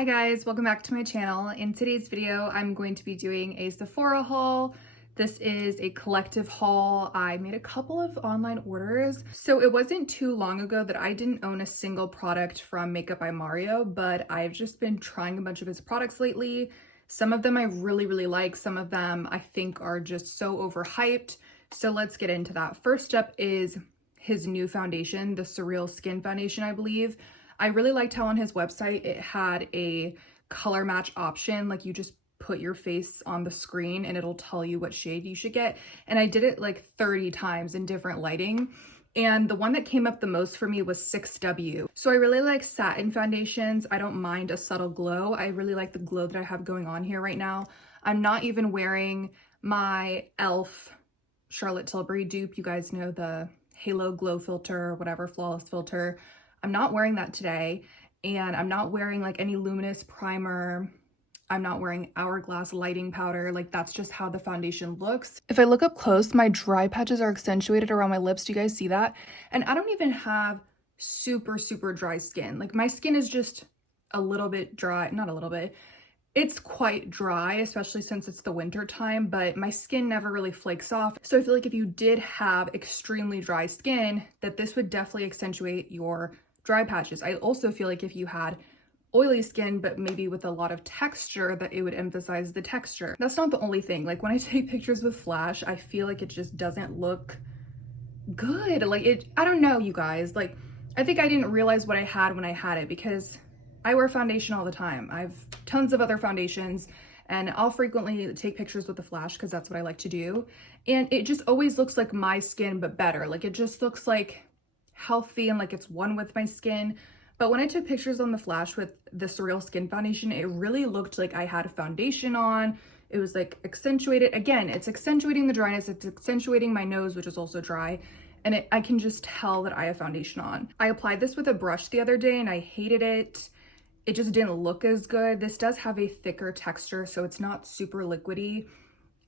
Hi guys, welcome back to my channel. In today's video, I'm going to be doing a Sephora haul. This is a collective haul. I made a couple of online orders. So it wasn't too long ago that I didn't own a single product from Makeup by Mario, but I've just been trying a bunch of his products lately. Some of them I really like. Some of them I think are just so overhyped. So let's get into that. First up is his new foundation, the Surreal Skin Foundation, I believe. I really liked how on his website it had a color match option, like you just put your face on the screen and it'll tell you what shade you should get. And I did it like 30 times in different lighting. And the one that came up the most for me was 6W. So I really like satin foundations. I don't mind a subtle glow. I really like the glow that I have going on here right now. I'm not even wearing my e.l.f. Charlotte Tilbury dupe. You guys know the Halo Glow filter, whatever, flawless filter. I'm not wearing that today, and I'm not wearing like any luminous primer. I'm not wearing hourglass lighting powder. Like that's just how the foundation looks. If I look up close, my dry patches are accentuated around my lips. Do you guys see that? And I don't even have super dry skin. Like my skin is just a little bit dry, not a little bit. It's quite dry, especially since it's the winter time, but my skin never really flakes off. So I feel like if you did have extremely dry skin, that this would definitely accentuate your dry patches. I also feel like if you had oily skin, but maybe with a lot of texture, that it would emphasize the texture. That's not the only thing. Like when I take pictures with flash, I feel like it just doesn't look good. Like I don't know, you guys. Like I think I didn't realize what I had when I had it because I wear foundation all the time. I have tons of other foundations and I'll frequently take pictures with the flash because that's what I like to do. And it just always looks like my skin, but better. Like it just looks like healthy and like it's one with my skin. But when I took pictures on the flash with the Surreal Skin Foundation, it really looked like I had a foundation on. It was like accentuated. Again, it's accentuating the dryness. It's accentuating my nose, which is also dry. And I can just tell that I have foundation on. I applied this with a brush the other day and I hated it. It just didn't look as good. This does have a thicker texture, so it's not super liquidy.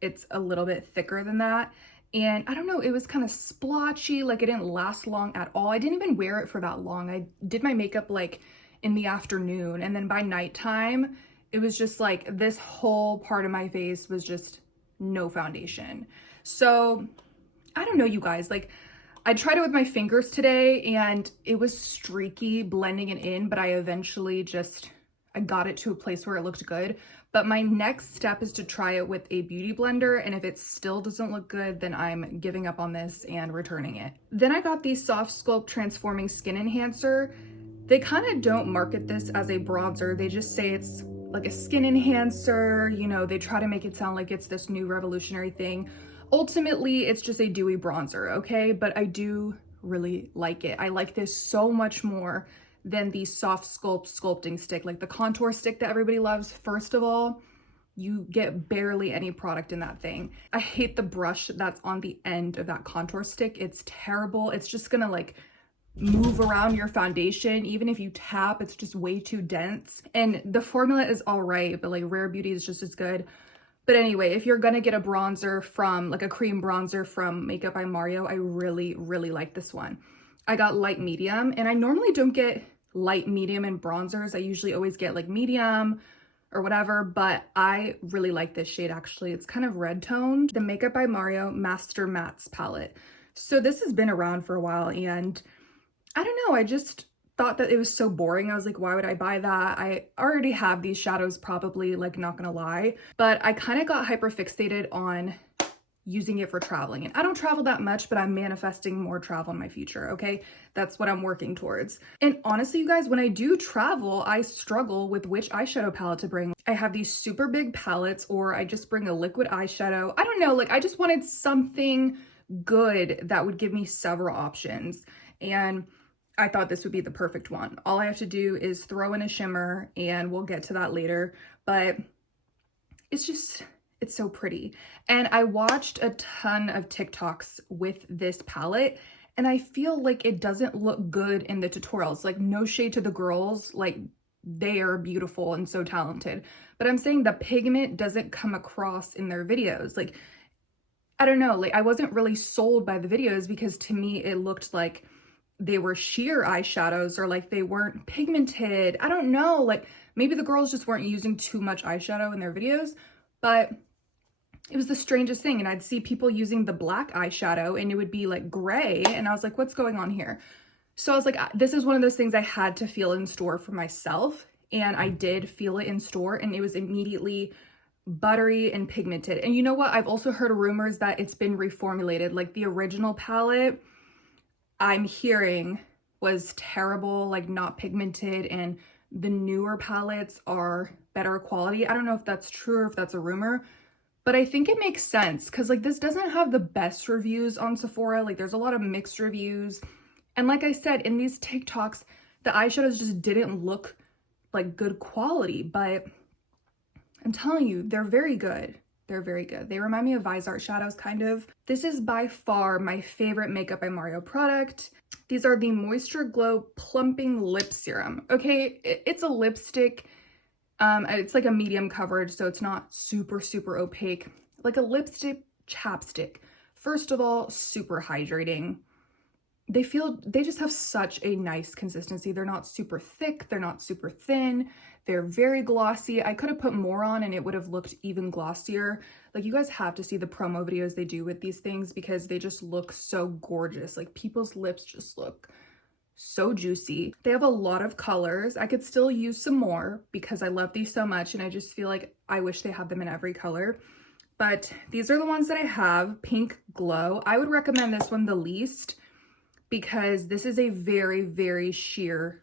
It's a little bit thicker than that. And I don't know, it was kind of splotchy, like it didn't last long at all. I didn't even wear it for that long. I did my makeup like in the afternoon, and then by nighttime, it was just like this whole part of my face was just no foundation. So I don't know, you guys, like I tried it with my fingers today and it was streaky blending it in, but I eventually I got it to a place where it looked good. But my next step is to try it with a beauty blender, and if it still doesn't look good, then I'm giving up on this and returning it. Then I got the Soft Sculpt Transforming Skin Enhancer. They kind of don't market this as a bronzer. They just say it's like a skin enhancer. You know, they try to make it sound like it's this new revolutionary thing. Ultimately, it's just a dewy bronzer, okay? But I do really like it. I like this so much more than the Soft Sculpt sculpting stick, like the contour stick that everybody loves. First of all, you get barely any product in that thing. I hate the brush that's on the end of that contour stick. It's terrible. It's just gonna like move around your foundation. Even if you tap, it's just way too dense. And the formula is all right, but like Rare Beauty is just as good. But anyway, if you're gonna get a bronzer from, like a cream bronzer from Makeup by Mario, I really like this one. I got light medium, and I normally don't get light medium in bronzers. I usually always get like medium or whatever, but I really like this shade actually. It's kind of red toned. The Makeup by Mario Master Mattes palette. So this has been around for a while, and I don't know, I just thought that it was so boring. I was like, why would I buy that? I already have these shadows probably, like not gonna lie, but I kind of got hyper fixated on using it for traveling. And I don't travel that much, but I'm manifesting more travel in my future, okay? That's what I'm working towards. And honestly, you guys, when I do travel, I struggle with which eyeshadow palette to bring. I have these super big palettes, or I just bring a liquid eyeshadow. I don't know, like I just wanted something good that would give me several options. And I thought this would be the perfect one. All I have to do is throw in a shimmer, and we'll get to that later, but it's so pretty. And I watched a ton of TikToks with this palette, and I feel like it doesn't look good in the tutorials. Like no shade to the girls, like they are beautiful and so talented, but I'm saying the pigment doesn't come across in their videos. Like, I don't know, like I wasn't really sold by the videos because to me it looked like they were sheer eyeshadows or like they weren't pigmented. I don't know, like maybe the girls just weren't using too much eyeshadow in their videos, but it was the strangest thing. And I'd see people using the black eyeshadow and it would be like gray. And I was like, what's going on here? So I was like, this is one of those things I had to feel in store for myself. And I did feel it in store and it was immediately buttery and pigmented. And you know what? I've also heard rumors that it's been reformulated. Like the original palette I'm hearing was terrible, like not pigmented, and the newer palettes are better quality. I don't know if that's true or if that's a rumor, but I think it makes sense because like this doesn't have the best reviews on Sephora. Like there's a lot of mixed reviews. And like I said, in these TikToks, the eyeshadows just didn't look like good quality, but I'm telling you, they're very good. They're very good. They remind me of Visart shadows, kind of. This is by far my favorite Makeup by Mario product. These are the Moisture Glow Plumping Lip Serum. Okay, it's a lipstick. It's like a medium coverage, so it's not super, super opaque. Like a lipstick chapstick. First of all, super hydrating. They just have such a nice consistency. They're not super thick. They're not super thin. They're very glossy. I could have put more on and it would have looked even glossier. Like you guys have to see the promo videos they do with these things because they just look so gorgeous. Like people's lips just look so juicy. They have a lot of colors. I could still use some more because I love these so much and I just feel like I wish they had them in every color. But these are the ones that I have. Pink Glow. I would recommend this one the least because this is a very, very sheer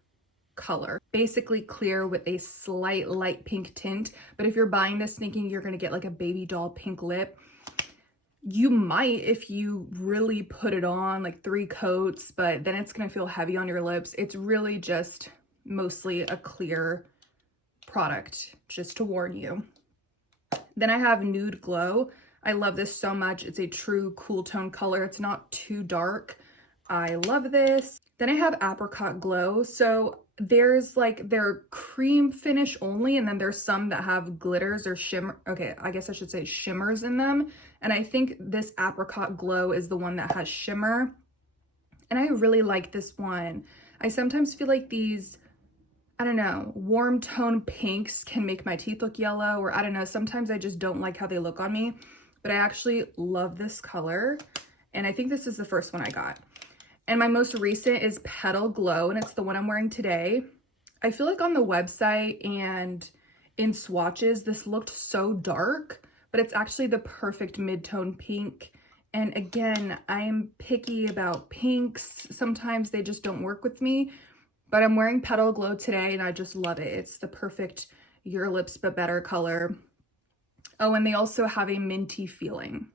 color. Basically clear with a slight light pink tint. But if you're buying this thinking you're going to get like a baby doll pink lip, you might if you really put it on like 3 coats, but then it's going to feel heavy on your lips. It's really just mostly a clear product, just to warn you. Then I have Nude Glow. I love this so much. It's a true cool tone color. It's not too dark. I love this. Then I have Apricot Glow. So there's like their cream finish only, and then there's some that have glitters or shimmer. Okay, I guess I should say shimmers in them. And I think this Apricot Glow is the one that has shimmer. And I really like this one. I sometimes feel like these, I don't know, warm tone pinks can make my teeth look yellow, or I don't know, sometimes I just don't like how they look on me. But I actually love this color. And I think this is the first one I got. And my most recent is Petal Glow, and it's the one I'm wearing today. I feel like on the website and in swatches, this looked so dark, but it's actually the perfect mid-tone pink. And again, I'm picky about pinks. Sometimes they just don't work with me, but I'm wearing Petal Glow today and I just love it. It's the perfect Your Lips But Better color. Oh, and they also have a minty feeling.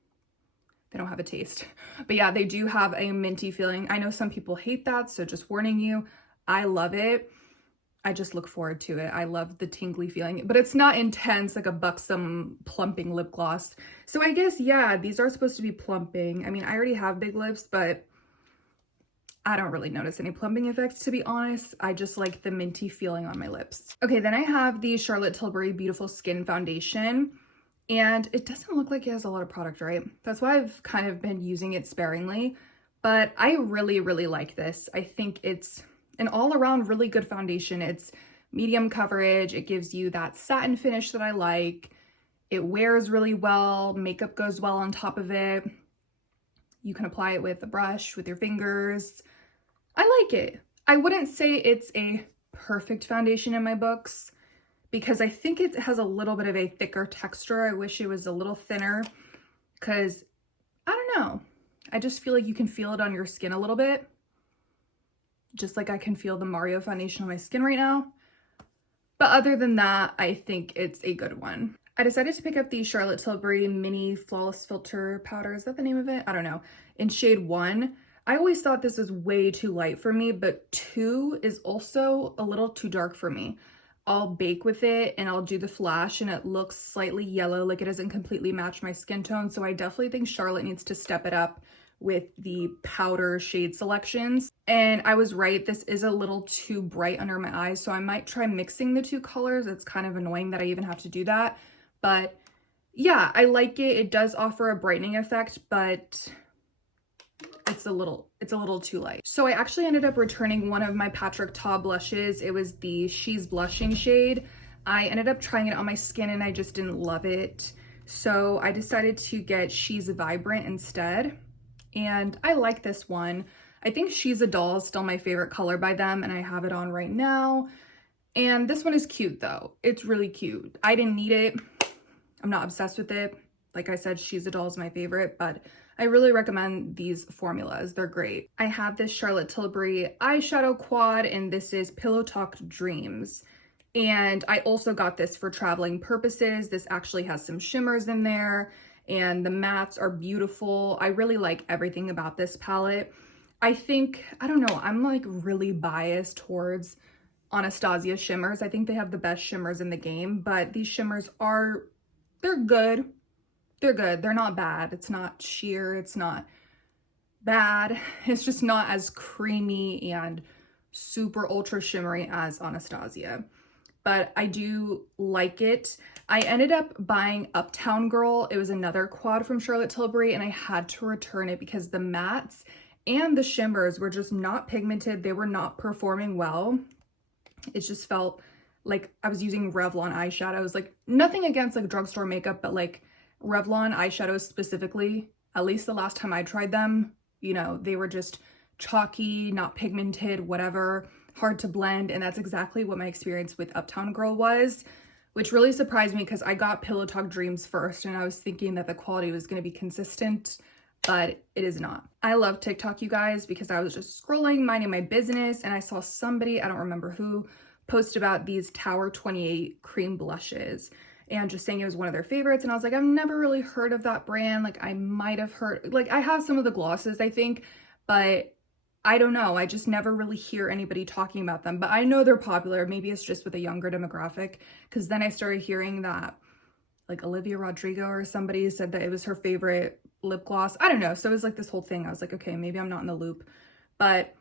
They don't have a taste, but yeah, they do have a minty feeling. I know some people hate that, so just warning you, I love it. I just look forward to it. I love the tingly feeling, but it's not intense like a buxom plumping lip gloss. So I guess, yeah, these are supposed to be plumping. I mean, I already have big lips, but I don't really notice any plumping effects, to be honest. I just like the minty feeling on my lips. Okay, then I have the Charlotte Tilbury Beautiful Skin Foundation. And it doesn't look like it has a lot of product, right? That's why I've kind of been using it sparingly, but I really, really like this. I think it's an all-around really good foundation. It's medium coverage. It gives you that satin finish that I like. It wears really well. Makeup goes well on top of it. You can apply it with a brush, with your fingers. I like it. I wouldn't say it's a perfect foundation in my books, because I think it has a little bit of a thicker texture. I wish it was a little thinner because, I don't know, I just feel like you can feel it on your skin a little bit. Just like I can feel the Mario foundation on my skin right now. But other than that, I think it's a good one. I decided to pick up the Charlotte Tilbury Mini Flawless Filter Powder. Is that the name of it? I don't know. In shade 1. I always thought this was way too light for me, but 2 is also a little too dark for me. I'll bake with it and I'll do the flash and it looks slightly yellow, like it doesn't completely match my skin tone. So I definitely think Charlotte needs to step it up with the powder shade selections. And I was right, this is a little too bright under my eyes, so I might try mixing the 2 colors. It's kind of annoying that I even have to do that. But yeah, I like it. It does offer a brightening effect, but it's it's a little too light. So I actually ended up returning one of my Patrick Ta blushes. It was the She's Blushing shade. I ended up trying it on my skin and I just didn't love it. So I decided to get She's Vibrant instead. And I like this one. I think She's a Doll is still my favorite color by them, and I have it on right now. And this one is cute though. It's really cute. I didn't need it. I'm not obsessed with it. Like I said, She's a Doll is my favorite, but I really recommend these formulas. They're great. I have this Charlotte Tilbury eyeshadow quad, and this is Pillow Talk Dreams. And I also got this for traveling purposes. This actually has some shimmers in there, and the mattes are beautiful. I really like everything about this palette. I think, I don't know, I'm like really biased towards Anastasia shimmers. I think they have the best shimmers in the game, but these shimmers they're good. They're good. They're not bad. It's not sheer. It's not bad. It's just not as creamy and super ultra shimmery as Anastasia. But I do like it. I ended up buying Uptown Girl. It was another quad from Charlotte Tilbury, and I had to return it because the mattes and the shimmers were just not pigmented. They were not performing well. It just felt like I was using Revlon eyeshadows. Like, nothing against like drugstore makeup, but like Revlon eyeshadows specifically, at least the last time I tried them, you know, they were just chalky, not pigmented, whatever, hard to blend. And that's exactly what my experience with Uptown Girl was, which really surprised me because I got Pillow Talk Dreams first and I was thinking that the quality was going to be consistent, but it is not. I love TikTok, you guys, because I was just scrolling, minding my business, and I saw somebody, I don't remember who, post about these Tower 28 cream blushes and just saying it was one of their favorites. And I was like, I've never really heard of that brand. Like, I might have heard, like, I have some of the glosses, I think, but I don't know. I just never really hear anybody talking about them, but I know they're popular. Maybe it's just with a younger demographic, because then I started hearing that like Olivia Rodrigo or somebody said that it was her favorite lip gloss. I don't know. So it was like this whole thing. I was like, okay, maybe I'm not in the loop, but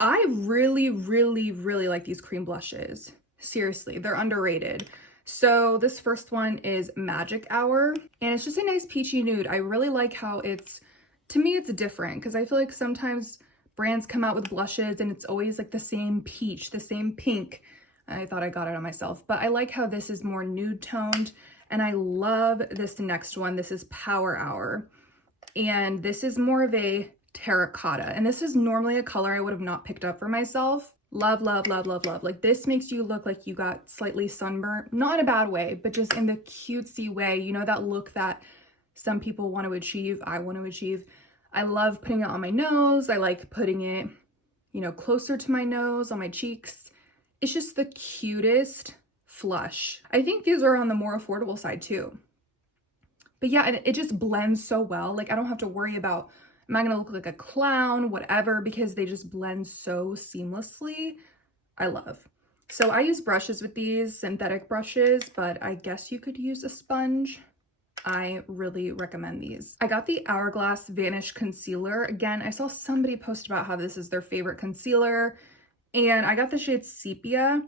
I really, really, really like these cream blushes. Seriously, they're underrated. So this first one is Magic Hour, and it's just a nice peachy nude. I really like how to me, it's different, because I feel like sometimes brands come out with blushes and it's always like the same peach, the same pink. I thought I got it on myself, but I like how this is more nude toned, and I love this next one. This is Power Hour, and this is more of a terracotta, and this is normally a color I would have not picked up for myself. Love, love, love, love, love. Like, this makes you look like you got slightly sunburnt, not in a bad way, but just in the cutesy way. You know, that look that some people want to achieve, I want to achieve. I love putting it on my nose. I like putting it, you know, closer to my nose, on my cheeks. It's just the cutest flush. I think these are on the more affordable side too. But yeah, and it just blends so well. Like, I don't have to worry about, am I gonna look like a clown, whatever, because they just blend so seamlessly. I love. So I use brushes with these, synthetic brushes, but I guess you could use a sponge. I really recommend these. I got the Hourglass Vanish Concealer. Again, I saw somebody post about how this is their favorite concealer, and I got the shade Sepia,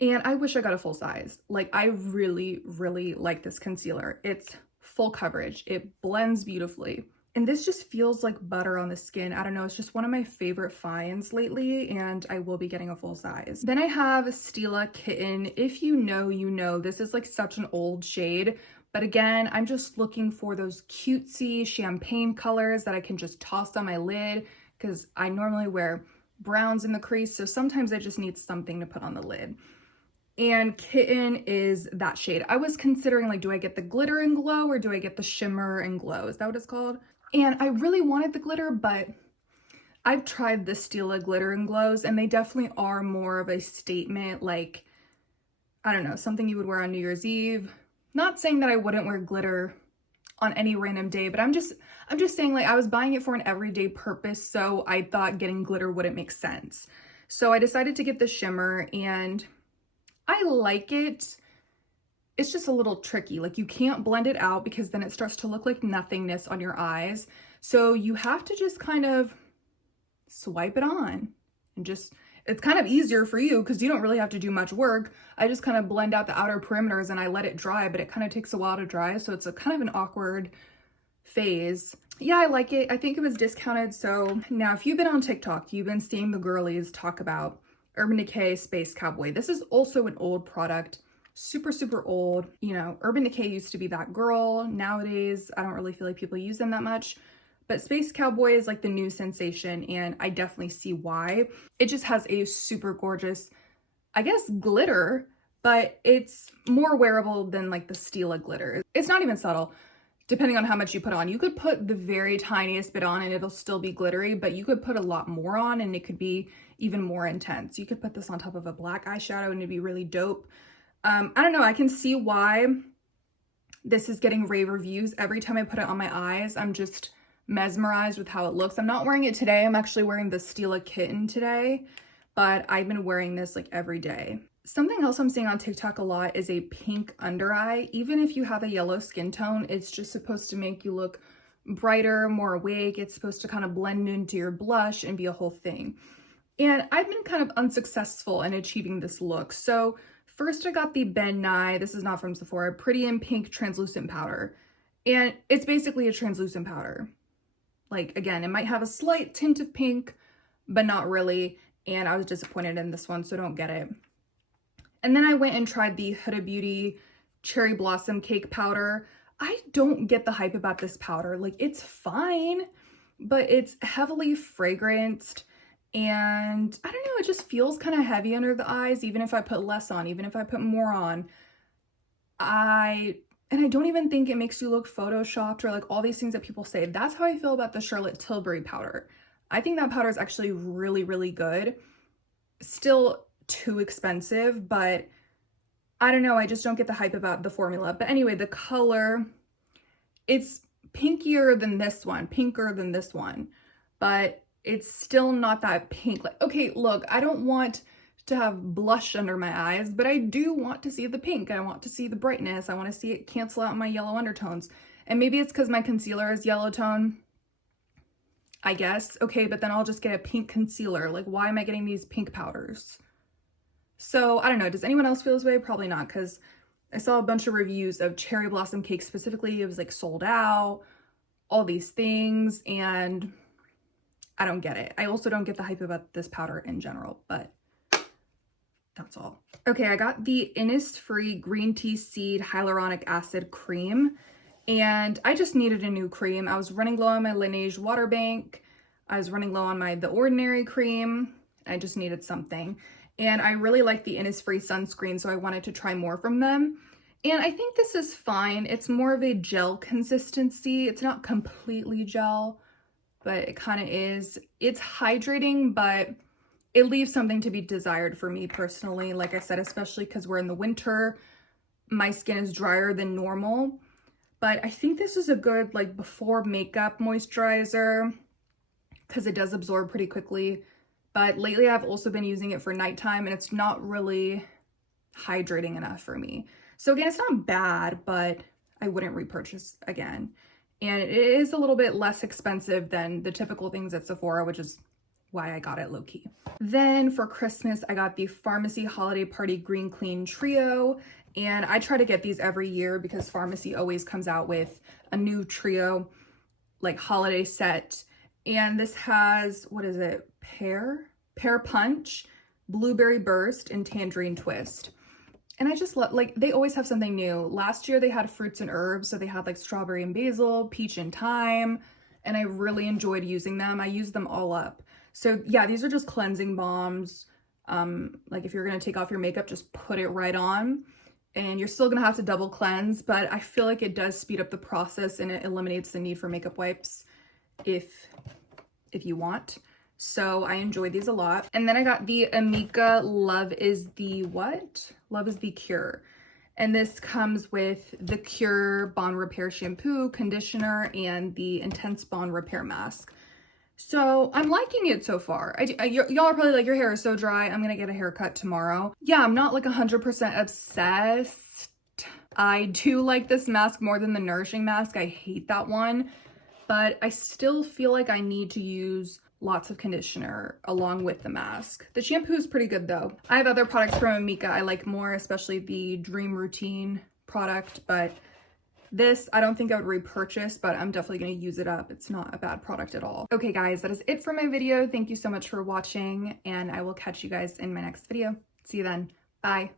and I wish I got a full size. Like, I really, really like this concealer. It's full coverage. It blends beautifully. And this just feels like butter on the skin. I don't know, it's just one of my favorite finds lately, and I will be getting a full size. Then I have Stila Kitten. If you know, you know. This is like such an old shade, but again, I'm just looking for those cutesy champagne colors that I can just toss on my lid, because I normally wear browns in the crease, so sometimes I just need something to put on the lid. And Kitten is that shade. I was considering, like, do I get the glitter and glow or do I get the shimmer and glow? Is that what it's called? And I really wanted the glitter, but I've tried the Stila glitter and glows, and they definitely are more of a statement, like, I don't know, something you would wear on New Year's Eve. Not saying that I wouldn't wear glitter on any random day, but I'm just saying, like, I was buying it for an everyday purpose, so I thought getting glitter wouldn't make sense. So I decided to get the shimmer, and I like it. It's just a little tricky. Like, you can't blend it out because then it starts to look like nothingness on your eyes. So you have to just kind of swipe it on, and just, it's kind of easier for you because you don't really have to do much work. I just kind of blend out the outer perimeters and I let it dry, but it kind of takes a while to dry. So it's a kind of an awkward phase. Yeah, I like it. I think it was discounted. So now if you've been on TikTok, you've been seeing the girlies talk about Urban Decay Space Cowboy. This is also an old product, super, super old. You know, Urban Decay used to be that girl. Nowadays, I don't really feel like people use them that much. But Space Cowboy is like the new sensation, and I definitely see why. It just has a super gorgeous, I guess, glitter, but it's more wearable than like the Stila glitter. It's not even subtle, depending on how much you put on. You could put the very tiniest bit on and it'll still be glittery, but you could put a lot more on and it could be even more intense. You could put this on top of a black eyeshadow and it'd be really dope. I don't know, I can see why this is getting rave reviews. Every time I put it on my eyes, I'm just mesmerized with how it looks. I'm not wearing it today. I'm actually wearing the Stila Kitten today, but I've been wearing this like every day. Something else I'm seeing on TikTok a lot is a pink under eye. Even if you have a yellow skin tone, it's just supposed to make you look brighter, more awake. It's supposed to kind of blend into your blush and be a whole thing. And I've been kind of unsuccessful in achieving this look. So first I got the Ben Nye, this is not from Sephora, Pretty in Pink translucent powder. And it's basically a translucent powder. Like, again, it might have a slight tint of pink, but not really. And I was disappointed in this one, so don't get it. And then I went and tried the Huda Beauty Cherry Blossom Cake Powder. I don't get the hype about this powder. Like, it's fine, but it's heavily fragranced. And I don't know, it just feels kind of heavy under the eyes, even if I put less on, even if I put more on. And I don't even think it makes you look photoshopped or like all these things that people say. That's how I feel about the Charlotte Tilbury powder. I think that powder is actually really, really good. Still too expensive, but I don't know. I just don't get the hype about the formula. But anyway, the color, it's pinkier than this one, pinker than this one, but it's still not that pink. Like, okay, look, I don't want to have blush under my eyes, but I do want to see the pink. I want to see the brightness. I want to see it cancel out my yellow undertones. And maybe it's because my concealer is yellow tone, I guess. Okay, but then I'll just get a pink concealer. Like, why am I getting these pink powders? So I don't know. Does anyone else feel this way? Probably not, because I saw a bunch of reviews of Cherry Blossom Cake specifically. It was like sold out, all these things, and I don't get it. I also don't get the hype about this powder in general, but that's all. Okay, I got the Innisfree Green Tea Seed Hyaluronic Acid Cream, and I just needed a new cream. I was running low on my Laneige Water Bank. I was running low on my The Ordinary cream. I just needed something. And I really like the Innisfree Sunscreen, so I wanted to try more from them. And I think this is fine. It's more of a gel consistency. It's not completely gel, but it kind of is. It's hydrating, but it leaves something to be desired for me personally. Like I said, especially because we're in the winter, my skin is drier than normal. But I think this is a good like before makeup moisturizer because it does absorb pretty quickly. But lately I've also been using it for nighttime and it's not really hydrating enough for me. So again, it's not bad, but I wouldn't repurchase again. And it is a little bit less expensive than the typical things at Sephora, which is why I got it low-key. Then for Christmas, I got the Pharmacy Holiday Party Green Clean Trio. And I try to get these every year because Pharmacy always comes out with a new trio, like holiday set. And this has, what is it? Pear Punch, Blueberry Burst, and Tangerine Twist. And I just love, like, they always have something new. Last year they had fruits and herbs, so they had like strawberry and basil, peach and thyme, and I really enjoyed using them. I used them all up. So yeah, these are just cleansing balms. Like if you're gonna take off your makeup, just put it right on. And you're still gonna have to double cleanse, but I feel like it does speed up the process and it eliminates the need for makeup wipes if you want. So I enjoyed these a lot. And then I got the Amika Love is the what? Love is the Cure. And this comes with the Cure Bond Repair Shampoo, Conditioner, and the Intense Bond Repair Mask. So I'm liking it so far. Y'all are probably like, your hair is so dry. I'm gonna get a haircut tomorrow. Yeah, I'm not like 100% obsessed. I do like this mask more than the Nourishing Mask. I hate that one. But I still feel like I need to use lots of conditioner along with the mask. The shampoo is pretty good though. I have other products from Amika I like more, especially the Dream Routine product, but This, I don't think I would repurchase, but I'm definitely going to use it up. It's not a bad product at all. Okay, guys, that is it for my video. Thank you so much for watching, and I will catch you guys in my next video. See you then. Bye.